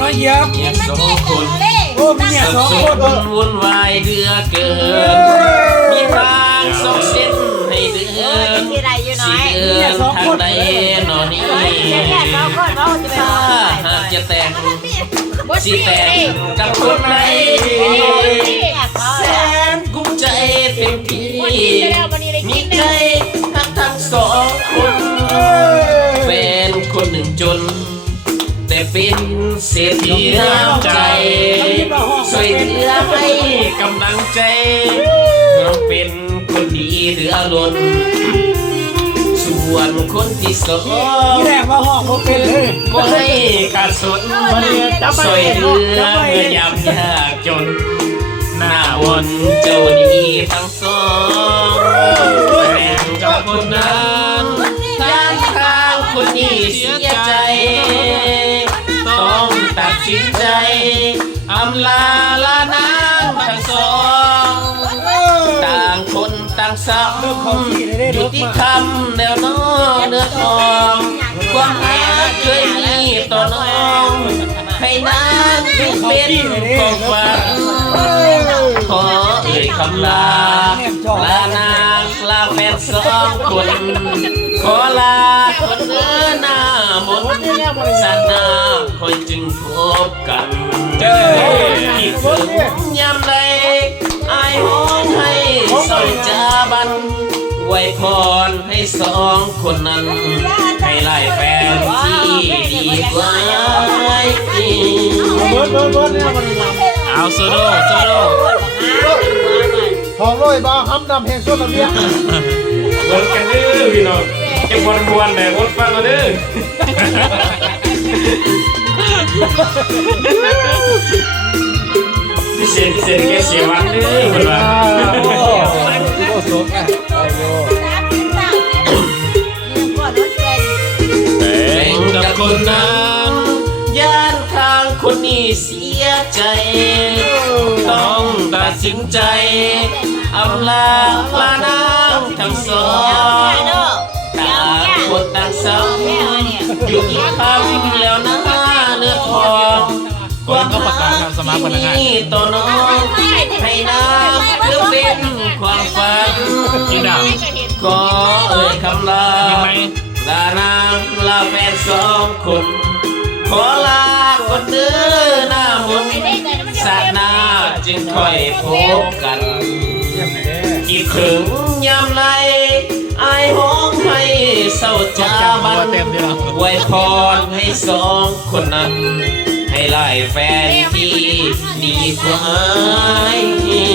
น้อยเหยียบเมียสองคนโอ้เนี่ยสองสุคนวุ่นวายเดือเกิน มีทางสองเส้นให้เดิเออนที่ไรอยู่น้สิอยเดินทางใดหนอนี้เจ๊แค่สองคนว่าจะไปถ้าบอกหากจะแต่งสิแต่งกับคนไหนแสนกุ้มใจเต็มที่มีใจทั้งทั้งสองคน แฟนคนหนึ่งจน เป็นเศรษฐีน้ำใจสวยเหลือให้กำลังใจเราเป็นคนดีเหลือล้นส่วนคนที่สองที่แรกว่าห้องเขาเป็นเลยบ่ให้ขาดสนสวยเหลือเมื่อยามยากจนหน้าวนเจ้าดีทั้งสองแฟนกับคนนั้นทางทางคนนี้เสียใจ สินใจอำลาลานางทั้งสอง ต่างคนต่างซ้ำอยู่ที่คำแนวน้อเนื้อทองความหาเคยมีต่อน้อง ให้นางถึงเป็นของฝันขอเอ่ยคำลา ลานางลาแฟนสองคน ขอลาคนเนื้อหน้ามนต์สัตว์หน้าคอย จึงพบกันอีกถึงยามใดอายห้องให้สอยจาบันไว้พรให้สองคนนั้น ให้ไล่แฟนที่ดีกว่าเบิร์ดเบิร์ดเบิร์ดเนี่ยมันมาเอาโซโดโซโดทองร้อยบาทห้ำดำแห่งโซนเบียเบิร์กันเด้อพี่น้องเก็บมวลมวลแต่คนฟังเราเด้อ พิเศษพิเศษแกเสียวันเด้อคนว่าโอ้โหอะไปโยเป็นกับคนนั้นย่านทางคนนี้เสียใจ ต้องตัดสินใจอำลาลานางทั้งสองต่างคนต่างเศร้าอยู่ที่คำแล้วนะเนื้อทอง คนก็ประกาศทำสมาร์ทพนักงานนี่ต่อน้องให้นางเพื่อเป็นความฝันจริงด่าขอเอ่ยคำลาลานางลาแฟนสองคน ขอลาคนเดินหน้ามนสาดหน้าจึงค่อยพบกันคิดถึงยามไรอายห้องให้เศร้าจาบันเต็มเดียวไว้พรให้สองคนนั้น ไล่แฟนที่ดีกว่า